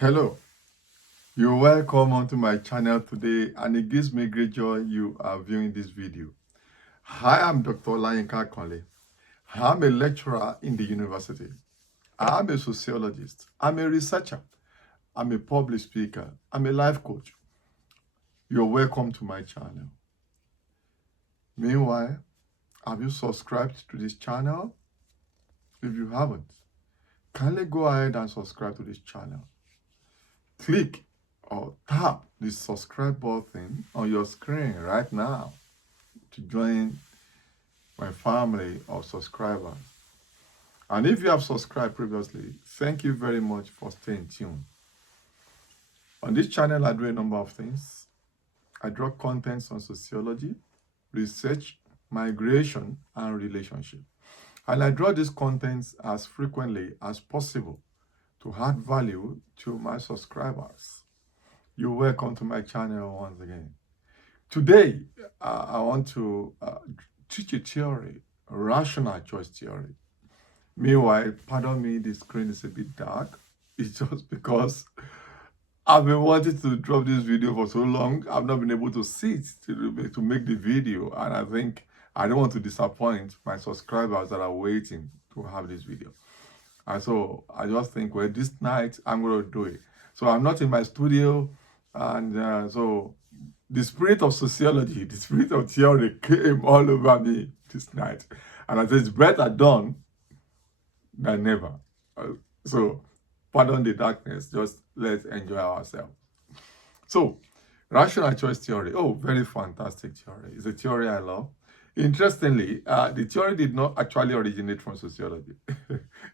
Hello, you're welcome onto my channel today, and it gives me great joy you are viewing this video. Hi, I'm Dr. Olayinka Conley. I'm a lecturer in the university. I'm a sociologist. I'm a researcher. I'm a public speaker. I'm a life coach. You're welcome to my channel. Meanwhile, have you subscribed to this channel? If you haven't, kindly go ahead and subscribe to this channel. Click or tap the subscribe button on your screen right now to join my family of subscribers. And if you have subscribed previously, thank you very much for staying tuned. On this channel, I do a number of things. I draw contents on sociology, research, migration, and relationship. And I draw these contents as frequently as possible to add value to my subscribers. You're welcome to my channel once again. Today, I want to teach a theory, a rational choice theory. Meanwhile, pardon me, the screen is a bit dark. It's just because I've been wanting to drop this video for so long. I've not been able to sit to make the video. And I think I don't want to disappoint my subscribers that are waiting to have this video. And so I just think, well, this night I'm going to do it. So I'm not in my studio. And so the spirit of sociology, the spirit of theory came all over me this night. And I said, it's better done than never. So pardon the darkness, just let's enjoy ourselves. So rational choice theory, oh, very fantastic theory. It's a theory I love. Interestingly, the theory did not actually originate from sociology.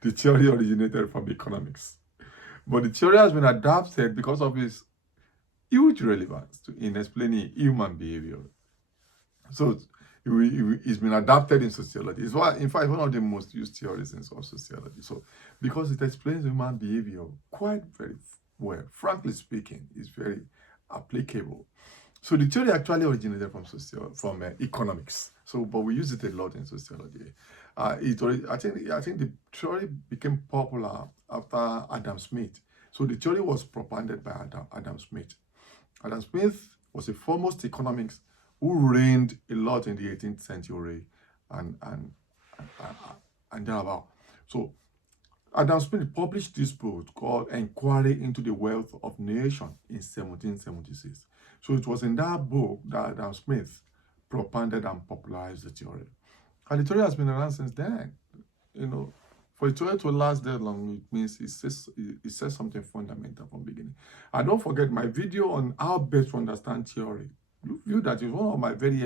The theory originated from economics. But the theory has been adapted because of its huge relevance in explaining human behavior. So it's been adapted in sociology. It's in fact, one of the most used theories in sociology. So because it explains human behavior quite very well, frankly speaking, it's very applicable. So the theory actually originated from economics. So, but we use it a lot in sociology. I think the theory became popular after Adam Smith. So the theory was propounded by Adam Smith. Adam Smith was a foremost economist who reigned a lot in the 18th century and thereabout. So Adam Smith published this book called Inquiry into the Wealth of Nations in 1776. So it was in that book that Adam Smith propounded and popularized the theory. And the theory has been around since then. For a theory to last that long, it means it says something fundamental from the beginning. And don't forget my video on how best to understand theory. You view that is one of my very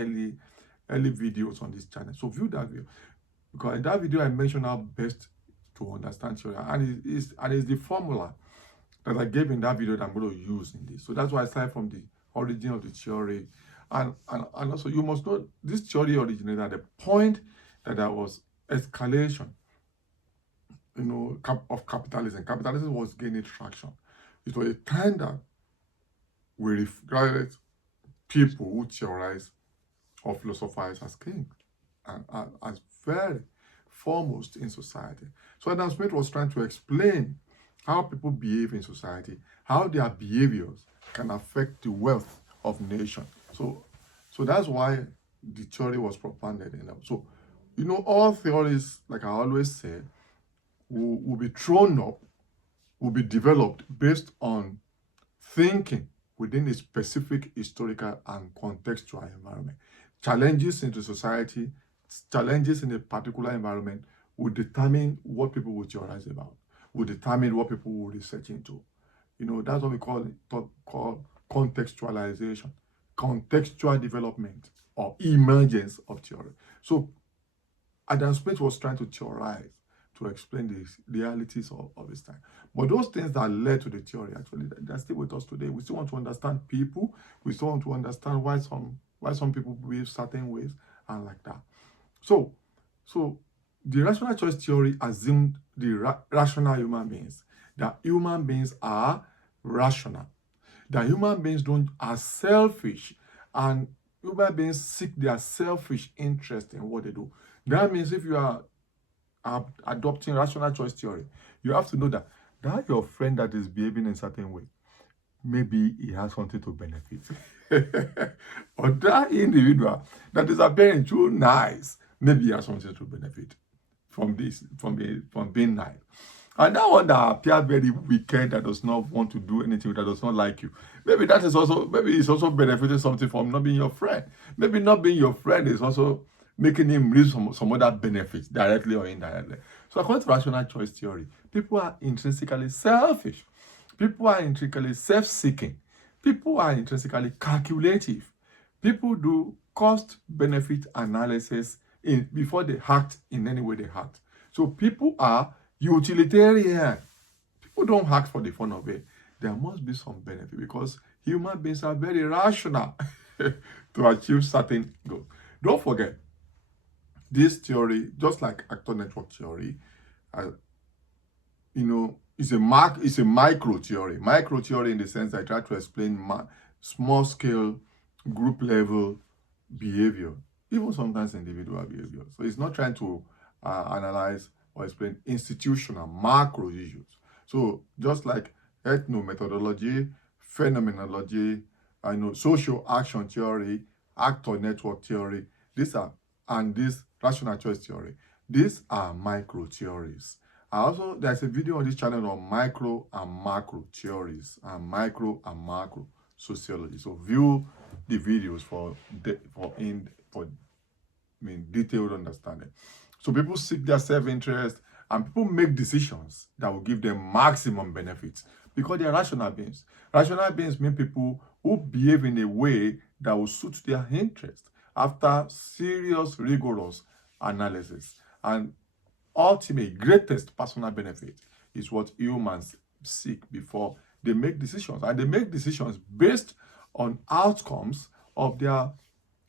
early videos on this channel. So view that video. Because in that video, I mentioned how best to understand theory. And it's the formula that I gave in that video that I'm going to use in this. So that's why I started from the origin of the theory. And also, you must know this theory originated at the point that there was escalation of capitalism. Capitalism was gaining traction. It was a time that we regarded people who theorize or philosophers as kings and as very foremost in society. So Adam Smith was trying to explain how people behave in society, how their behaviors can affect the wealth of nations. So that's why the theory was propounded. So, all theories, like I always say, will be thrown up, will be developed based on thinking within a specific historical and contextual environment. Challenges into society, challenges in a particular environment will determine what people will theorize about, will determine what people will research into. That's what we call contextualization, contextual development or emergence of theory. So Adam Smith was trying to theorize, to explain the realities of his time. But those things that led to the theory, actually, they're still with us today. We still want to understand people. We still want to understand why some people behave certain ways and like that. So the rational choice theory assumed the rational human beings, that human beings are rational, that human beings are selfish, and human beings seek their selfish interest in what they do. That means if you are adopting rational choice theory, you have to know that that your friend that is behaving in a certain way, maybe he has something to benefit. Or that individual that is appearing too nice, maybe he has something to benefit from this, from being nice. And that one that appears very wicked, that does not want to do anything, that does not like you, maybe that is also, maybe it's also benefiting something from not being your friend. Maybe not being your friend is also making him reap some other benefits, directly or indirectly. So according to rational choice theory, people are intrinsically selfish. People are intrinsically self-seeking. People are intrinsically calculative. People do cost-benefit analysis before they act in any way they act. So people are utilitarian. People don't act for the fun of it. There must be some benefit because human beings are very rational to achieve certain goals. Don't forget, this theory, just like actor network theory, uh, it's a micro theory. Micro theory in the sense that I try to explain small scale, group level behavior, even sometimes individual behavior. So it's not trying to analyze or explain institutional macro issues. So just like ethnomethodology, phenomenology, social action theory, actor network theory, this rational choice theory, these are micro theories. There's a video on this channel on micro and macro theories and micro and macro sociology. So view the videos for detailed understanding. So people seek their self-interest and people make decisions that will give them maximum benefits because they are rational beings. Rational beings mean people who behave in a way that will suit their interest after serious, rigorous analysis. And ultimate, greatest personal benefit is what humans seek before they make decisions. And they make decisions based on outcomes of their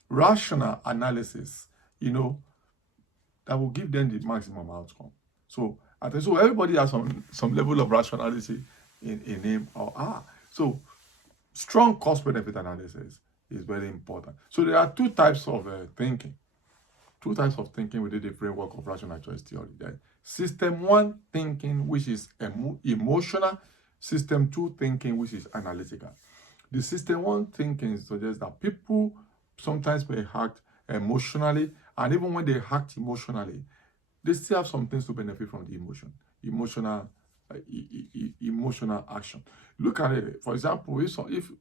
rational analysis, that will give them the maximum outcome. So I think so everybody has some level of rationality in him or her. So strong cost benefit analysis is very important. So there are two types of thinking. Two types of thinking within the framework of rational choice theory. There's system one thinking, which is emotional. System two thinking, which is analytical. The system one thinking suggests that people sometimes may act emotionally, and even when they act emotionally, they still have some things to benefit from the emotional action. Look at it. For example, if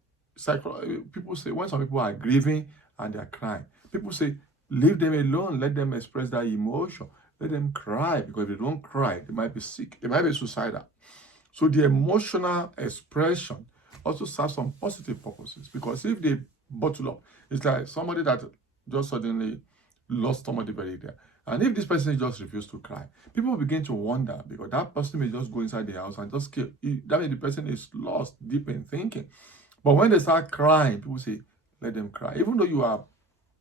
people say, when some people are grieving and they are crying, people say, leave them alone, let them express that emotion, let them cry, because if they don't cry, they might be sick, they might be suicidal. So the emotional expression also serves some positive purposes, because if they bottle up, it's like somebody that just suddenly lost somebody very there. And if this person just refuses to cry, people begin to wonder, because that person may just go inside the house and just kill. That means the person is lost deep in thinking. But when they start crying, people say, let them cry. Even though you are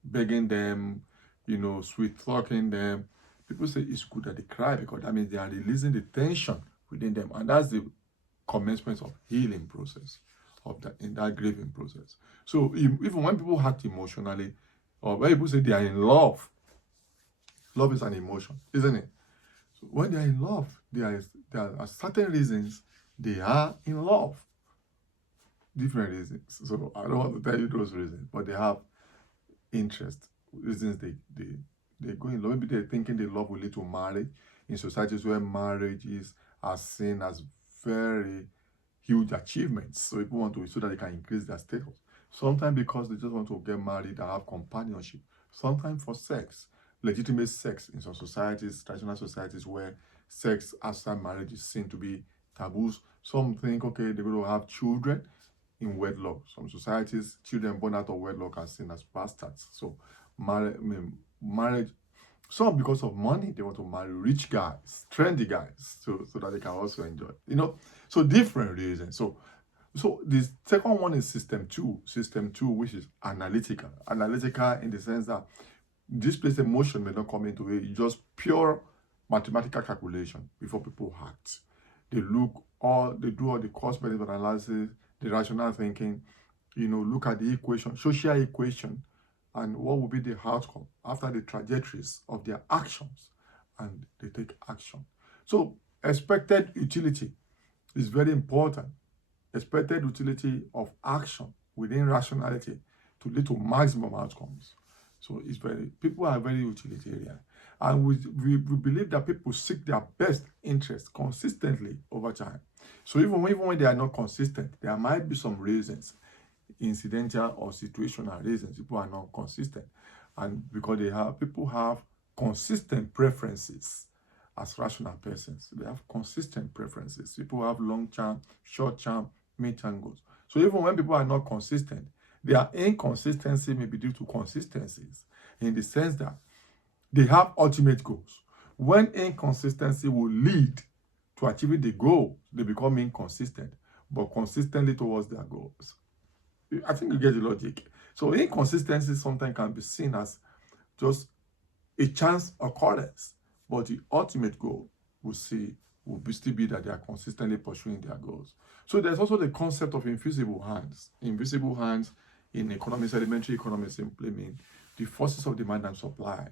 begging them, sweet talking them, people say it's good that they cry, because that means they are releasing the tension within them. And that's the commencement of healing process, in that grieving process. So even when people act emotionally, or when people say they are in love is an emotion, isn't it? So when they are in love, there are certain reasons they are in love. Different reasons. So I don't want to tell you those reasons, but they have interest, reasons they go in love. Maybe they're thinking the love will lead to marriage in societies where marriages are seen as very huge achievements. So people want to, so that they can increase their status. Sometimes because they just want to get married and have companionship. Sometimes for sex, legitimate sex in some societies, traditional societies where sex outside marriage is seen to be taboos. Some think, okay, they're going to have children in wedlock. Some societies, children born out of wedlock are seen as bastards. So marriage, some because of money, they want to marry rich guys, trendy guys, so that they can also enjoy. So different reasons. So the second one is system two. System two, which is analytical. Analytical in the sense that this place emotion may not come into it. It's just pure mathematical calculation before people act. They do all the cost benefit analysis, the rational thinking, look at the equation, social equation, and what will be the outcome after the trajectories of their actions, and they take action. So expected utility is very important. Expected utility of action within rationality to lead to maximum outcomes. So it's people are very utilitarian. And we believe that people seek their best interest consistently over time. So even when they are not consistent, there might be some reasons, incidental or situational reasons, people are not consistent. And because people have consistent preferences as rational persons. They have consistent preferences. People have long-term, short-term, mid-term goals. So even when people are not consistent, their inconsistency may be due to consistencies in the sense that they have ultimate goals. When inconsistency will lead to achieving the goal, they become inconsistent, but consistently towards their goals. I think you get the logic. So inconsistency sometimes can be seen as just a chance occurrence, but the ultimate goal will still be that they are consistently pursuing their goals. So there's also the concept of invisible hands. Invisible hands in economics, elementary economics simply mean the forces of demand and supply,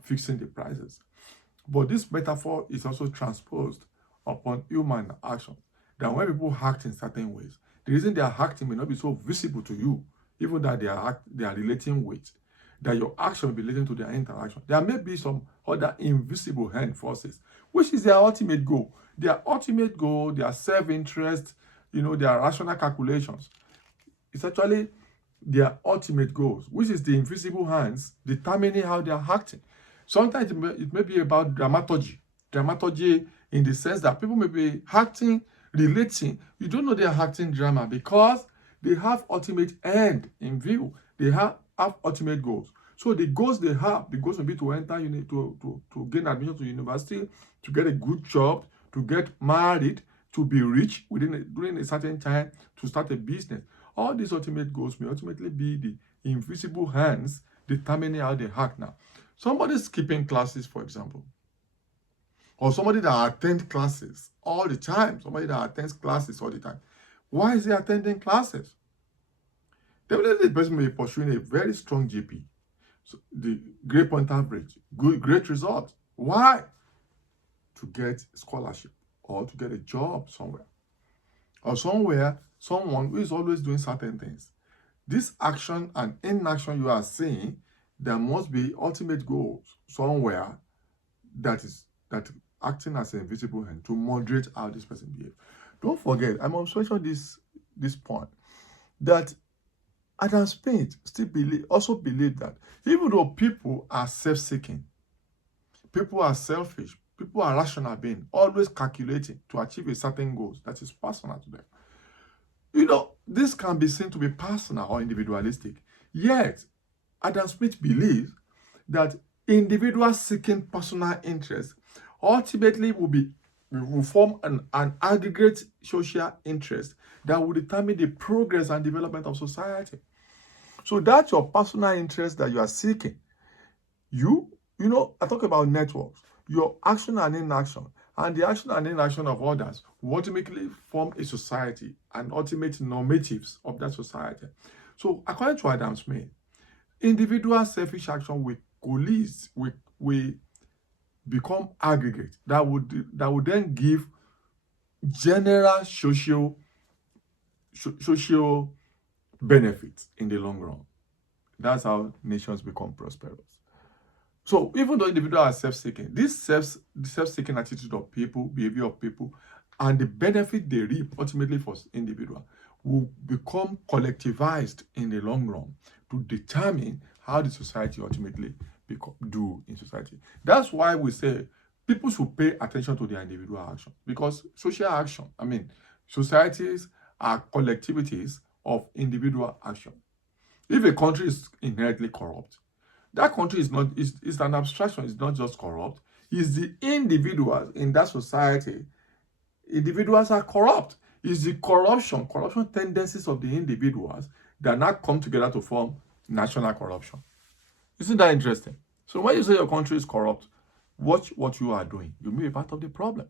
fixing the prices. But this metaphor is also transposed upon human action. That when people act in certain ways, the reason they are acting may not be so visible to you, even that they are relating with, that your action will be leading to their interaction. There may be some other invisible hand forces, which is their ultimate goal. Their ultimate goal, their self-interest, their rational calculations. It's actually their ultimate goals, which is the invisible hands determining how they are acting. Sometimes it may be about dramaturgy. Dramaturgy in the sense that people may be acting, relating. You don't know they are acting drama because they have ultimate end in view. They have ultimate goals. So the goals they have, the goals will be to enter to gain admission to university, to get a good job, to get married, to be rich during a certain time, to start a business. All these ultimate goals may ultimately be the invisible hands determining how they act now. Somebody skipping classes, for example, or somebody that attends classes all the time, somebody that attends classes all the time. Why is he attending classes? Definitely the person may be pursuing a very strong GP, so the grade point average, great result. Why? To get scholarship or to get a job somewhere. Or someone who is always doing certain things. This action and inaction you are seeing, there must be ultimate goals somewhere that acting as an invisible hand to moderate how this person behaves. Don't forget, I'm also mentioning this point, that Adam Smith also believed that even though people are self-seeking, people are selfish, people are rational beings, always calculating to achieve a certain goal that is personal to them. This can be seen to be personal or individualistic. Yet, Adam Smith believes that individuals seeking personal interest ultimately will form an aggregate social interest that will determine the progress and development of society. So that's your personal interest that you are seeking. I talk about networks, your action and inaction, and the action and inaction of others will ultimately form a society and ultimate normatives of that society. So according to Adam Smith, individual selfish action will coalesce, will become aggregate that would then give general social benefits in the long run. That's how nations become prosperous. So even though individuals are self-seeking, this self-seeking attitude of people, behavior of people, and the benefit they reap ultimately for individual will become collectivized in the long run to determine how the society ultimately do in society. That's why we say people should pay attention to their individual action, because social action, societies are collectivities of individual action. If a country is inherently corrupt, that country is an abstraction. It's not just corrupt. It's the individuals in that society. Individuals are corrupt. It's the corruption tendencies of the individuals that now come together to form national corruption. Isn't that interesting? So when you say your country is corrupt, watch what you are doing. You may be part of the problem.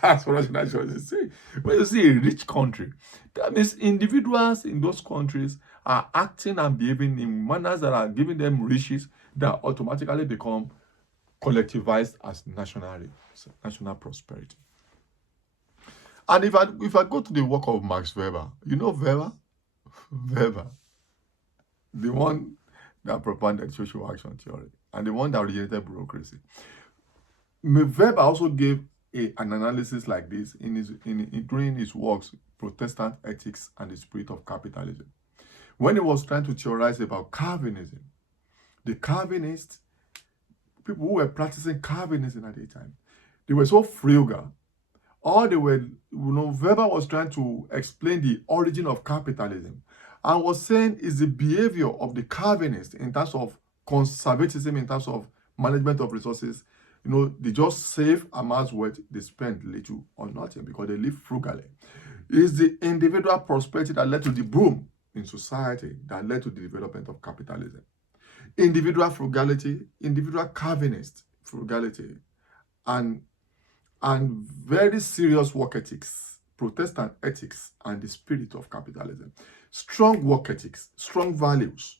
That's what rationalization is saying. When you see a rich country, that means individuals in those countries are acting and behaving in manners that are giving them riches that automatically become collectivized as national prosperity. And if I go to the work of Max Weber, you know Weber? Weber, the one that propounded social action theory and the one that originated bureaucracy. Weber also gave an analysis like this during his works, Protestant Ethics and the Spirit of Capitalism. When he was trying to theorize about Calvinism, the Calvinists, people who were practicing Calvinism at the time, they were so frugal. All they were, Weber was trying to explain the origin of capitalism and was saying is the behavior of the Calvinists in terms of conservatism, in terms of management of resources. They just save amounts wealth, they spend little or nothing because they live frugally. It's the individual prosperity that led to the boom in society that led to the development of capitalism. Individual frugality, individual Calvinist frugality, and very serious work ethics, Protestant ethics, and the spirit of capitalism. Strong work ethics, strong values,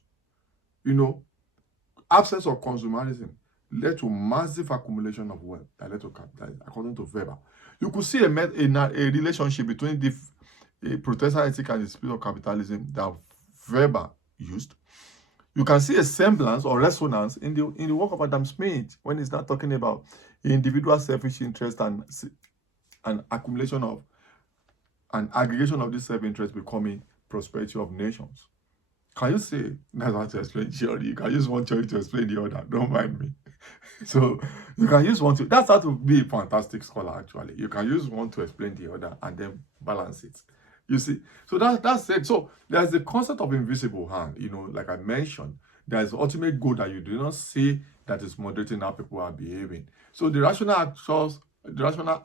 absence of consumerism led to massive accumulation of wealth that led to capitalism, according to Weber. You could see a relationship between the Protestant ethics and the spirit of capitalism that Weber used. You can see a semblance or resonance in the work of Adam Smith when he's not talking about individual selfish interest and accumulation of and aggregation of this self-interest becoming prosperity of nations. Can you say that's how to explain theory? You can use one theory to explain the other. Don't mind me. So you can use one to. That's how to be a fantastic scholar. Actually, you can use one to explain the other and then balance it. You see, so that's it. So there's the concept of invisible hand. Like I mentioned, there's the ultimate goal that you do not see that is moderating how people are behaving. So the rational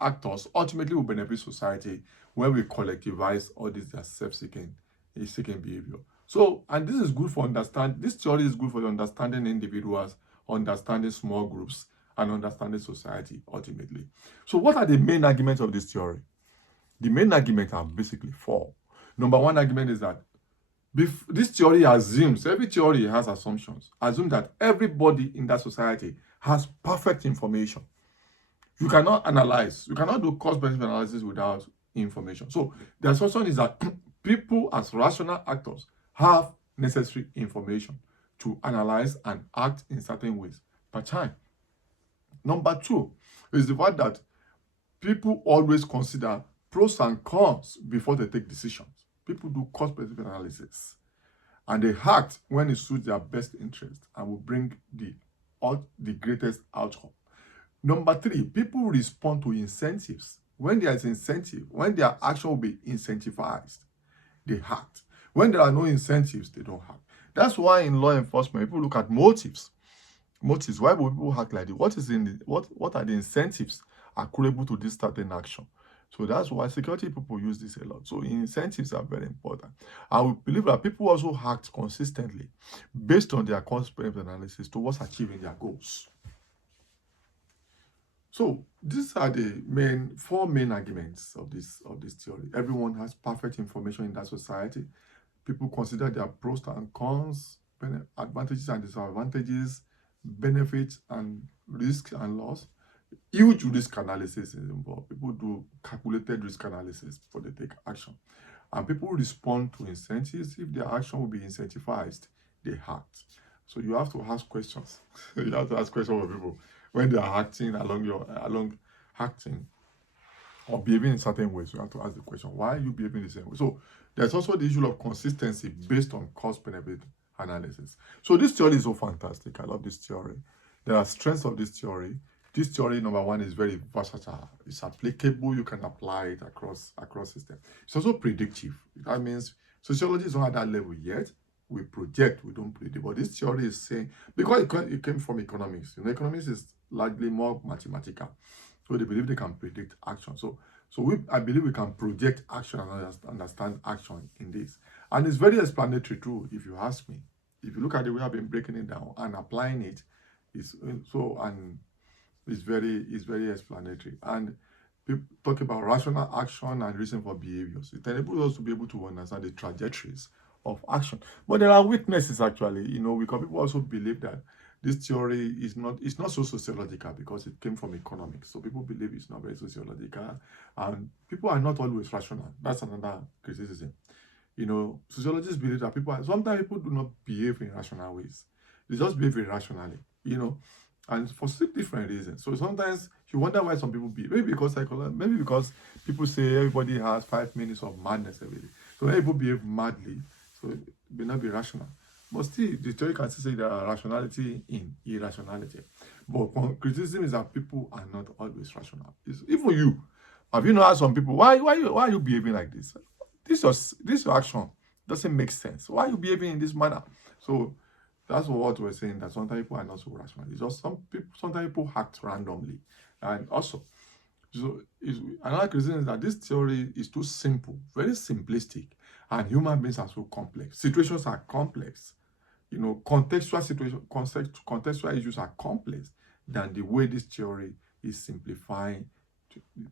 actors ultimately will benefit society when we collectivize all this their self-seeking behavior. So, and this is good for this theory is good for understanding individuals, understanding small groups, and understanding society ultimately. So what are the main arguments of this theory? The main arguments are basically four. Number one argument is that this theory assumes, every theory has assumptions, assume that everybody in that society has perfect information. You cannot analyze, you cannot do cost-benefit analysis without information. So the assumption is that people as rational actors have necessary information to analyze and act in certain ways per time. Number two is the fact that people always consider pros and cons before they take decisions. People do cost-benefit analysis and they act when it suits their best interest and will bring the greatest outcome. Number three, people respond to incentives. When there is incentive, when their action will be incentivized, they act. When there are no incentives, they don't act. That's why in law enforcement, people look at motives. Why will people act like this? What are the incentives accruable to this certain action? So that's why security people use this a lot. So incentives are very important. I would believe that people also act consistently based on their cost-benefit analysis towards achieving their goals. So these are the four main arguments of this theory. Everyone has perfect information in that society. People consider their pros and cons, advantages and disadvantages, benefits and risks and loss. Huge risk analysis is involved. People do calculated risk analysis before they take action. And people respond to incentives. If their action will be incentivized, they act. So you have to ask questions. You have to ask questions of people when they are acting along acting or behaving in certain ways. You have to ask the question, why are you behaving the same way? So there's also the issue of consistency based on cost-benefit analysis. So this theory is so fantastic. I love this theory. There are strengths of this theory. This theory, number one, is very versatile. It's applicable. You can apply it across systems. It's also predictive. That means sociology is not at that level yet. We project, we don't predict. But this theory is saying, because it came from economics. Economics is largely more mathematical. So they believe they can predict action. I believe we can project action and understand action in this. And it's very explanatory too, if you ask me. If you look at the way I've been breaking it down and applying it, it's very explanatory. And people talk about rational action and reason for behaviors. It enables us to be able to understand the trajectories of action. But there are weaknesses actually, because people also believe that this theory is not, it's not so sociological because it came from economics. So people believe it's not very sociological, and people are not always rational. That's another criticism. You know, sociologists believe that sometimes people do not behave in rational ways. They just behave irrationally, you know, and for different reasons. So sometimes you wonder why some people behave. Maybe because people say everybody has 5 minutes of madness every day. So when people behave madly, so it may not be rational. But still, the theory can still say there are rationality in irrationality. But criticism is that people are not always rational. Even you, have you not asked some people, why are you behaving like this? This your action doesn't make sense. Why are you behaving in this manner? So that's what we're saying, that sometimes people are not so rational. It's just sometimes people act randomly. And also, another criticism is that this theory is too simple, very simplistic, and human beings are so complex. Situations are complex. You know, contextual issues are complex than the way this theory is simplifying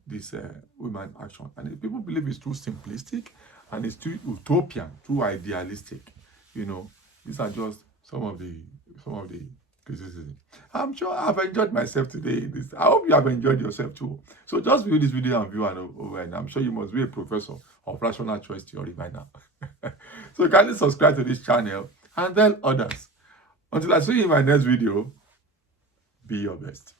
this human action. And people believe it's too simplistic and it's too utopian, too idealistic. You know, these are just some of the criticism. I'm sure I've enjoyed myself today. I hope you have enjoyed yourself too. So just view this video and view over, and I'm sure you must be a professor of rational choice theory by now. So kindly subscribe to this channel and tell others. Until I see you in my next video, be your best.